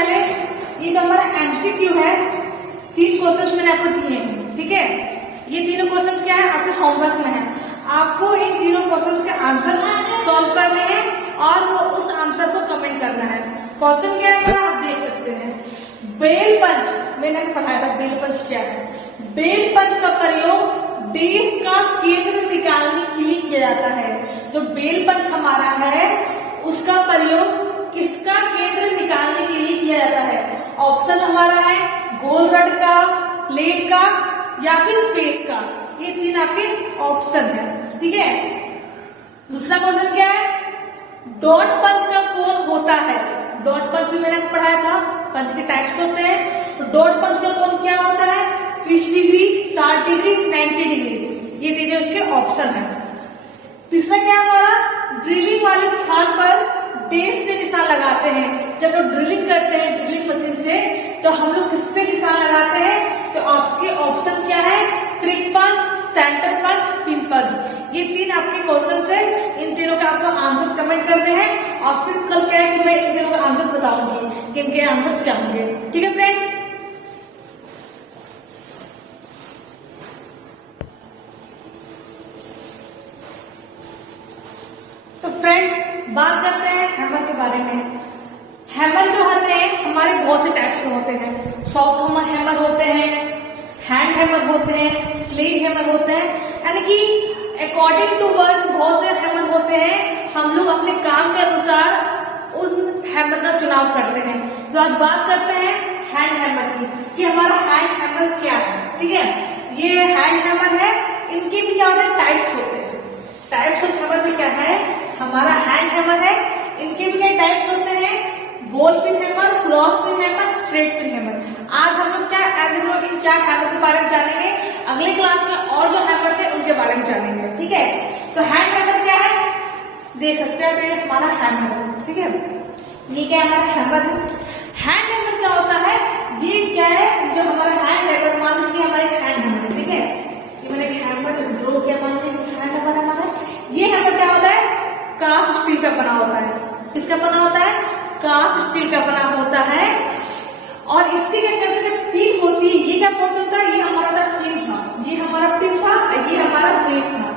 पहले ये जो हमारा एमसीक्यू है, 3 क्वेश्चन मैंने आपको दिए हैं, ठीक है। ये तीनों क्वेश्चन क्या है, आपके होमवर्क में है। आपको इन तीनों क्वेश्चन के आंसर सॉल्व करने हैं और वो उस आंसर को कमेंट करना है। क्वेश्चन क्या है आप देख सकते हैं। बेल पंच, मैंने पढ़ाया था बेल पंच क्या है। बेल पंच का प्रयोग देश का केंद्र निकालने के लिए किया जाता है। जो बेल पंच हमारा है उसका प्रयोग किसका केंद्र निकालने के लिए किया जाता है। ऑप्शन हमारा है गोल रड का, प्लेट का या फिर फेस का। ये 3 आपके ऑप्शन है, ठीक है। दूसरा क्वेश्चन क्या है, डॉट पंच का कौन होता है। डॉट पंच भी मैंने पढ़ाया था, पंच के टाइप्स होते हैं। तो डॉट पंच का कौन क्या होता है, 30 डिग्री, 60 डिग्री, 90 डिग्री। ये तीनों उसके ऑप्शन है। तीसरा क्या हमारा, ड्रिलिंग वाले स्थान पर डेश से निशान लगाते हैं। जब लोग ड्रिलिंग करते हैं ड्रिलिंग मशीन से, तो हम लोग किससे निशान लगाते हैं। तो आपके ऑप्शन क्या है, प्रिक पंच, सेंटर पंच, पिन पंच। ये 3 आपके क्वेश्चन है। इन तीनों के आपको आंसर्स कमेंट करने हैं और फिर कल क्या है कि मैं इन तीनों के आंसर्स बताऊंगी कि इनके आंसर्स क्या होंगे, ठीक है फ्रेंड्स। तो फ्रेंड्स बात करते हैं हैमर के बारे में। हैमर जो होते हैं हमारे बहुत से टाइप्स के होते हैं। सॉफ्ट हैमर होते हैं, हैंड हैमर होते हैं, स्लेज हैमर होते हैं। यानी कि अकॉर्डिंग टू वर्क बहुत से हैमर होते हैं। हम लोग अपने काम के अनुसार उन हैमर का चुनाव करते हैं। तो आज बात करते हैं हैंड हैमर की कि हमारा हैंड हैमर क्या है, ठीक है। ये हैंड हैमर है, इनके भी क्या होते हैं, टाइप्स होते हैं। टाइप्स ऑफ हैमर में क्या है, हमारा हैंड हैमर है, इनके भी क्या टाइप्स होते हैं, ball pin hammer, cross pin hammer, straight pin hammer. आज हम लोग क्या आज हम लोग इन 4 हैमर के बारे में जानेंगे। अगले क्लास में और जो हैमर्स है उनके बारे में जानेंगे, ठीक है। तो हैंड हैमर क्या है, देख सकते हैं ये हमारा हैमर है, ठीक है। ये क्या हमारा हैमर है। हैंड हैमर क्या होता है, ये क्या है, जो हमारा हैंड हैमर, मान लीजिए हमारा हैंड हैमर, ठीक है। ये मैंने हैमर ड्रॉ किया, मान लीजिए हैंड हैमर हमारा। ये हैमर क्या होता है, कास्ट स्टील का बना होता है। किसका बना होता है, कास्ट स्टील का बना होता है। और इसके क्या कहते हैं, पिन होती है। ये क्या पोर्शन था, ये हमारा था पिन था, ये हमारा पिन था, ये हमारा फेस था।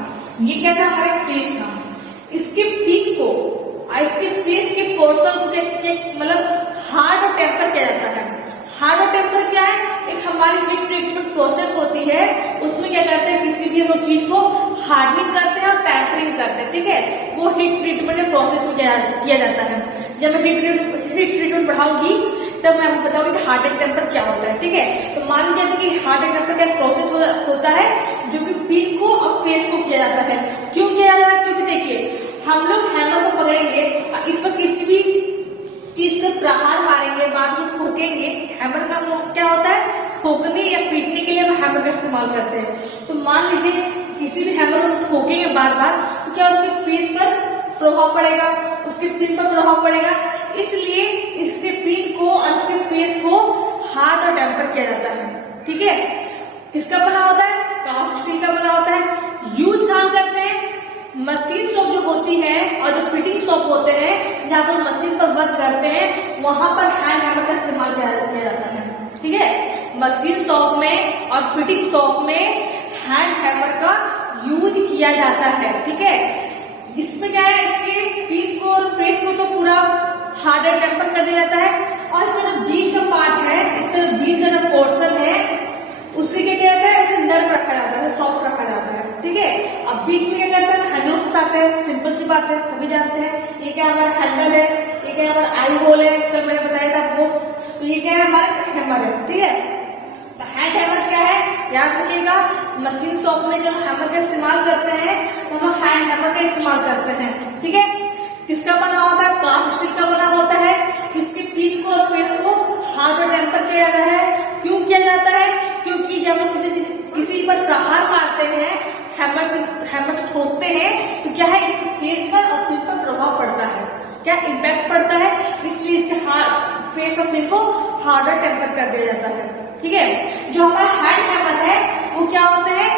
ये क्या था, हमारा फेस था। इसके पिन को और इसके फेस के पोर्शन को मतलब हार्ड और टेम्पर किया जाता है। हार्ड और टेम्पर क्या है, एक हमारी हीट ट्रीटमेंट प्रोसेस होती है। उसमें क्या करते हैं, किसी भी हम चीज को हार्डनिंग करते हैं और टेम्परिंग करते हैं, ठीक है। वो हीट ट्रीटमेंट के प्रोसेस में किया जाता है। जब मैं हीट ट्रीटमेंट बढ़ाऊंगी तब मैं आपको बताऊंगी कि हार्ड एंड टेम्पर क्या होता है, ठीक है। तो मान लीजिए कि हार्ड एंड टेम्पर का प्रोसेस होता है जो कि पिन को और फेस को किया जाता है। क्यों किया जाता है, क्योंकि देखिए हम लोग हैमर को पकड़ेंगे, इस पर किसी भी चीज का प्रहार मारेंगे, बाद में ठोकेंगे। हैमर का क्या होता है, ठोकने या पीटने के लिए हम हैमर का इस्तेमाल करते हैं। तो मान लीजिए किसी भी हैमर को ठोकेंगे बार बार, तो क्या उसके फेस पर प्रभाव पड़ेगा, उसके पिन पर प्रभाव पड़ेगा। इसलिए इसके पिन को और इसके फेस को हार्ड और टेम्पर किया जाता है, ठीक है। किसका बना होता है, कास्ट स्टील का बना होता है। यूज काम करते हैं मशीन शॉप जो होती है और जो फिटिंग शॉप होते हैं, जहाँ पर मशीन पर वर्क करते हैं, वहां पर हैंड हैमर का इस्तेमाल किया जाता है, ठीक है। मशीन शॉप में और फिटिंग शॉप में हैंड हैमर का यूज किया जाता है, ठीक है। इसमें क्या है, इसके पिन को और फेस को तो पूरा हार्ड एंड टेम्पर कर दिया जाता है। और इसका जो बीच का पार्ट है, इसका जो बीच का जो पोर्शन है, उसे क्या किया जाता है, इसे नर्म रखा जाता है, सॉफ्ट रखा जाता है, ठीक है। अब बीच में क्या करते हैं, हैंडल फंसाते हैं। सिंपल सी बात है, सभी जानते हैं। ये क्या हमारा हैंडल है, ये क्या हमारा आई होल है, कल मैंने बताया था आपको। तो ये क्या है, हमारा हैमर है, ठीक है। तो हैंड हैमर क्या है, याद रखिएगा। मशीन शॉप में जब हैमर का इस्तेमाल करते हैं तो हम हैंड हैमर का इस्तेमाल करते हैं, ठीक है। किसका बना होता है, कास्ट स्टील का बना होता है। इसके पिन को और फेस को हार्ड और टेम्पर किया जाता है। क्यों किया जाता है, क्योंकि जब हम किसी पर प्रहार मारते हैं, हैमर से ठोकते हैं, तो क्या है, इसके फेस पर और पिन पर प्रभाव पड़ता है, क्या इम्पैक्ट पड़ता है। इसलिए इसके फेस और पिन को हार्ड और टेम्पर कर दिया जाता है, ठीक है। जो हमारा हैंड हैमर है वो क्या होते हैं,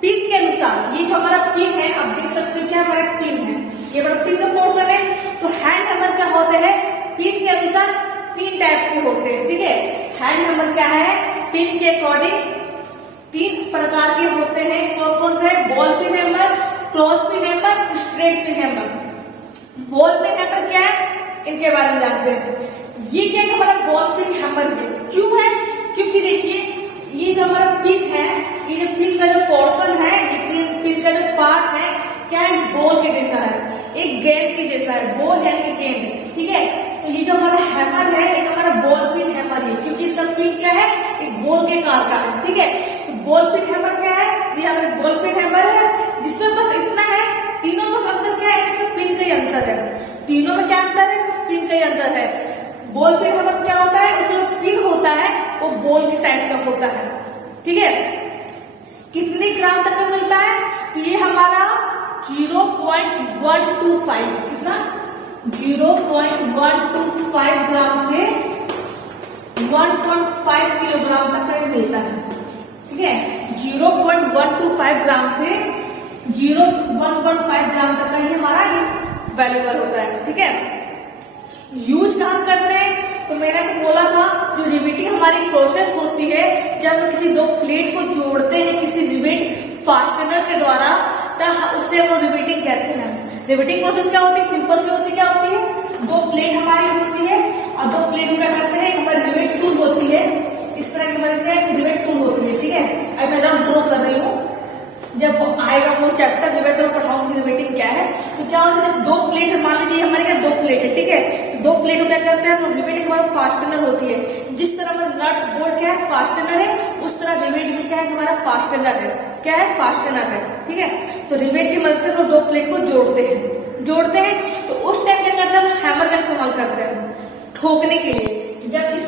पिन के अनुसार। ये जो हमारा पिन है, आप देख सकते हो क्या हमारा पिन है, ये हमारा पिन का पोर्शन है। तो हैंड हैमर क्या होते हैं, पिन के अनुसार 3 टाइप्स होते हैं, ठीक है। हैंड हैमर क्या है, पिन के अकॉर्डिंग 3 प्रकार के होते हैं। कौन कौन से है, ball pin hammer, cross pin hammer, straight pin hammer. Ball pin hammer क्या है, इनके बारे में जानते हैं। ये क्या है, हमारा बॉल पिन हैमर है। क्यों है, क्योंकि देखिए ये जो हमारा पिन है, ये जो पिन का जो पोर्शन है, ये पिन का जो पार्ट है क्या है, बॉल के जैसा है, एक गेंद के जैसा है, बॉल यानी कि गेंद, ठीक है। तो ये जो हमारा हैमर है, एक हमारा बॉल पिन हैमर है, क्योंकि इसका पिन क्या है, एक बॉल के कार का है, ठीक है। तो बॉल पिन हैमर क्या है, ये हमारे बॉल पिन हैमर है, जिसमें बस इतना है, तीनों में अंतर क्या है, इसमें पिन का ही अंतर है। तीनों में क्या अंतर है, बस पिन का ही अंतर है। बॉल पिन हैमर क्या होता है, उसमें पिन होता है वो बॉल की साइज का होता है, ठीक है। कितने ग्राम तक का मिलता है, तो ये हमारा 0.125, कितना 0.125 ग्राम से 1.5 किलोग्राम तक का ये मिलता है, ठीक है। 0.125 ग्राम से 1.5 ग्राम तक का ये हमारा वैल्यूएबल होता है, ठीक है। यूज कहाँ करते हैं, तो मैंने तो बोला था जो रिवेटिंग हमारी प्रोसेस होती है, जब हम किसी दो प्लेट को जोड़ते हैं किसी रिवेट फास्टनर के द्वारा, तब उसे हम रिवेटिंग कहते हैं। रिवेटिंग प्रोसेस क्या होती है, सिंपल से होती है, क्या होती है, दो प्लेट हमारी होती है और दो प्लेट क्या करते हैं, हमारी रिवेट टूल होती है, इस तरह की हमारी क्या रिवेट टूल होती है, ठीक है। अब मैं रफ ड्रॉ कर रही हूँ, जब वो आएगा वो चैप्टर रिवेट में पढ़ाऊंगी रिवेटिंग क्या है। तो क्या होता है, दो प्लेट मान लीजिए हमारे क्या दो प्लेट है, ठीक है। तो दो प्लेट को क्या करते हैं, रिवेटिंग हमारा फास्टनर होती है। जिस तरह हमारा नट बोल्ट क्या है, फास्टनर है, उस तरह रिवेट भी क्या है, हमारा फास्टनर है, क्या है, फास्टनर है, ठीक है। तो रिवेट की मदद से हम दो प्लेट को जोड़ते हैं, तो उस टाइम क्या करते हैं, हम हैमर का इस्तेमाल करते हैं ठोकने के लिए। जब इस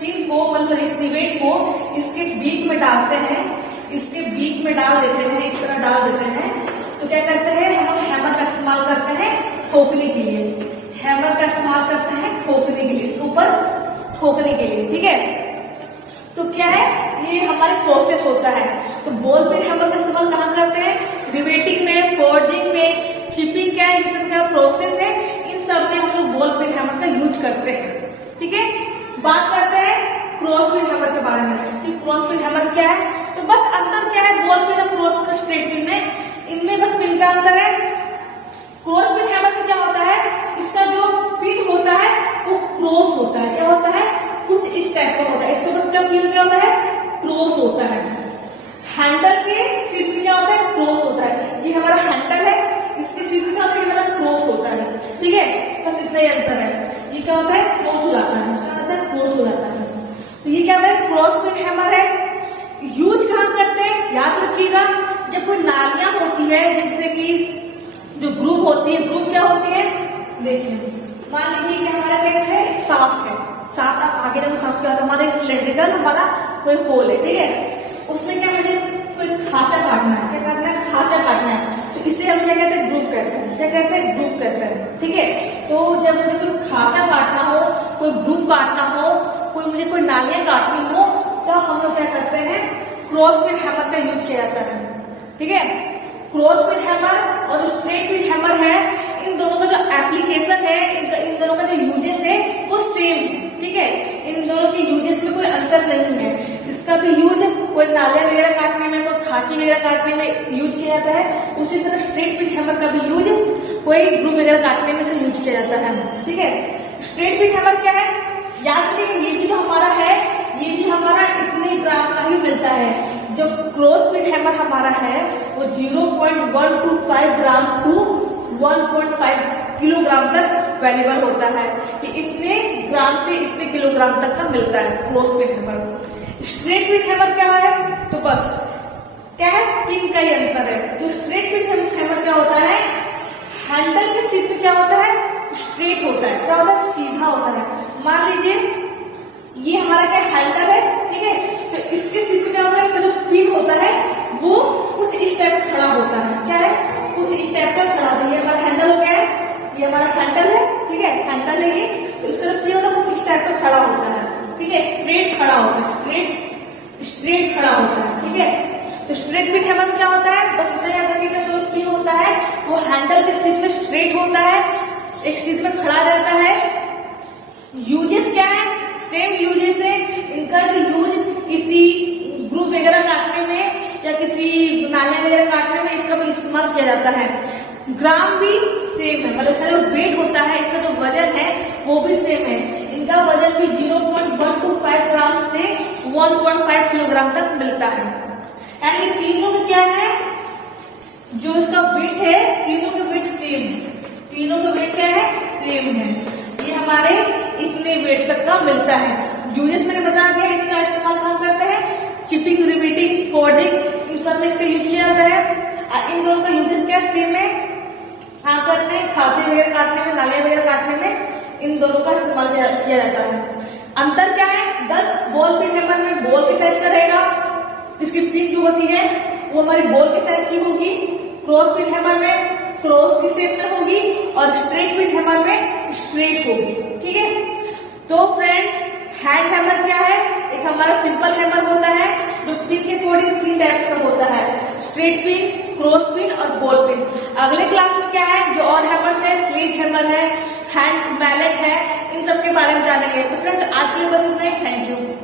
पिन को मतलब इस रिवेट को इसके बीच में डालते हैं, इसके बीच में डाल देते हैं, इस तरह डाल देते हैं, तो क्या करते हैं, हम हैमर का इस्तेमाल करते हैं ठोकने के लिए। हैमर का इस्तेमाल करते हैं ठोकने के लिए, इसके ऊपर ठोकने के लिए, ठीक है। तो क्या है, ये हमारी प्रोसेस होता है। तो बॉल पिन हैमर का इस्तेमाल कहाँ करते हैं, रिवेटिंग में, फोर्जिंग में, चिपिंग क्या है, ये सब का प्रोसेस है, इन सब में हम लोग बॉल पिन हैमर का यूज करते हैं, ठीक है। बात करते हैं क्रॉस पिन हैमर के बारे में कि क्रॉस पिन हैमर क्या है। तो बस अंतर क्या है, बॉल पिन और क्रॉस पिन, स्ट्रेट पिन में, इनमें बस पिन का अंतर है। क्रॉस पिन हैमर में क्या होता है, इसका जो पिन होता है वो क्रॉस होता है, क्या होता है, कुछ इस टाइप का होता है। इसका बस क्या पिन क्या होता है, क्रॉस होता है। हैंडल के सिर में क्या होता है, क्रॉस होता है। ये हमारा हैंडल है, इसके सिर में क्या होता है, हमारा क्रॉस होता है, ठीक है। बस इतना ही अंतर है। ये क्या होता है, क्रॉस हो जाता है, क्या होता है, क्रॉस हो जाता है। तो ये क्या है, क्रॉस पिन हैमर है। यूज कहाँ करते हैं, याद रखिएगा, जब कोई नालियां होती है, जैसे कि जो ग्रुप होती है, ग्रुप क्या होती है, देखिए मान लीजिए कि हमारा क्या है, साफ्ट है, साफ्ट आप आगे देखो, साफ्ट क्या होता है, हमारा सिलेंड्रिकल हमारा कोई होल है, ठीक है। उसमें क्या मुझे कोई खांचा काटना है, क्या करना है, खांचा काटना है, तो इसे हम क्या कहते हैं, ग्रूव कहते हैं, क्या कहते हैं, ग्रूव कहते हैं, ठीक है। तो जब मुझे कोई खांचा काटना हो, कोई ग्रूव काटना हो, मुझे कोई नालियां काटनी हो, तो हम लोग क्या करते हैं, क्रॉस पिन हैमर का यूज किया जाता है, ठीक है। क्रॉस पिन हैमर और स्ट्रेट पिन हैमर है, इन दोनों का जो एप्लीकेशन है, इन दोनों का जो यूजेस है वो सेम, ठीक है। इन दोनों के यूजेस में कोई अंतर नहीं है। इसका भी यूज कोई नालियां वगैरह काटने में, कोई खांची वगैरह काटने में यूज किया जाता है। उसी तरह स्ट्रेट पिन हैमर का भी यूज कोई ग्रुप वगैरह काटने में से यूज किया जाता है, ठीक है। स्ट्रेट पिन हैमर क्या है, याद रखिए, ये भी जो हमारा है, ये भी हमारा इतने ग्राम का ही मिलता है। जो क्रॉस पिन हैमर हमारा है वो 0.125 ग्राम टू 1.5 किलोग्राम तक वैल्यूएबल होता है। कि इतने ग्राम से इतने किलोग्राम तक का मिलता है cross pin hammer. Straight pin hammer क्या है, तो बस क्या है, पिन का ही अंतर है। तो स्ट्रेट पिन हैमर क्या होता है, हैंडल के सिर पे क्या होता है, स्ट्रेट होता है, क्या होता है, सीधा होता है। मान लीजिए ये हमारा क्या हैंडल है, ठीक है। तो इसके सिर पे क्या होता है, इसका जो पिन होता है वो कुछ इस टाइप खड़ा होता है, क्या है, कुछ इस टाइप का खड़ा होता है। ये हमारा हैंडल हो गया है, ये हमारा हैंडल है, ठीक है, हैंडल है ये। तो इसका जो पिन होता है कुछ इस टाइप का खड़ा होता है, ठीक है, स्ट्रेट खड़ा होता है, स्ट्रेट खड़ा होता है, ठीक है। तो स्ट्रेट पिन हैमर क्या होता है, बस इतना याद रखिएगा, जो पिन होता है वो हैंडल के सिर में स्ट्रेट होता है, एक सिर में खड़ा रहता है। यूजेस क्या है, सेम यूजेस है। इनका भी यूज किसी ग्रुप वगैरह काटने में या किसी नाले वगैरह काटने में इसका भी इस्तेमाल किया जाता है। ग्राम भी सेम है, मतलब इसका जो वेट होता है, इसका जो वजन है वो भी सेम है। इनका वजन भी 0.125 ग्राम से 1.5 किलोग्राम तक मिलता है। यानी तीनों में क्या है, जो इसका वेट है, तीनों के वेट सेम है। तीनों का वेट क्या है, सेम है। ये हमारे इतने वेट तक का मिलता है। यूजेस मैंने बता दिया, इसका इस्तेमाल कहाँ करते हैं, चिपिंग, रिवेटिंग, फोर्जिंग, इन सब में इसका यूज किया जाता है। इन दोनों का यूजेस क्या सेम है, हाँ करते हैं, खांचे वगैरह काटने में, नाले वगैरह काटने में इन दोनों का इस्तेमाल किया जाता है। अंतर क्या है, बस बॉल पिन हैमर में बॉल के साइज का रहेगा, इसकी पिन जो होती है वो हमारी बॉल के साइज की होगी। क्रॉस पिन हैमर में क्रॉस की शेप में होगी और स्ट्रेट पिन हैमर में स्ट्रेट होगी। ठीक है, तो फ्रेंड्स हैंड हैमर क्या है, एक हमारा सिंपल हैमर होता है जो पिन के अकॉर्डिंग 3 टाइप्स का होता है, स्ट्रेट पिन, क्रॉस पिन और बॉल पिन। अगले क्लास में क्या है, जो और हैमर्स है, स्लेज हैमर है, हैंड मैलेट है, इन सब के बारे में जानेंगे। तो फ्रेंड्स आज के लिए बस इतना ही। Thank you.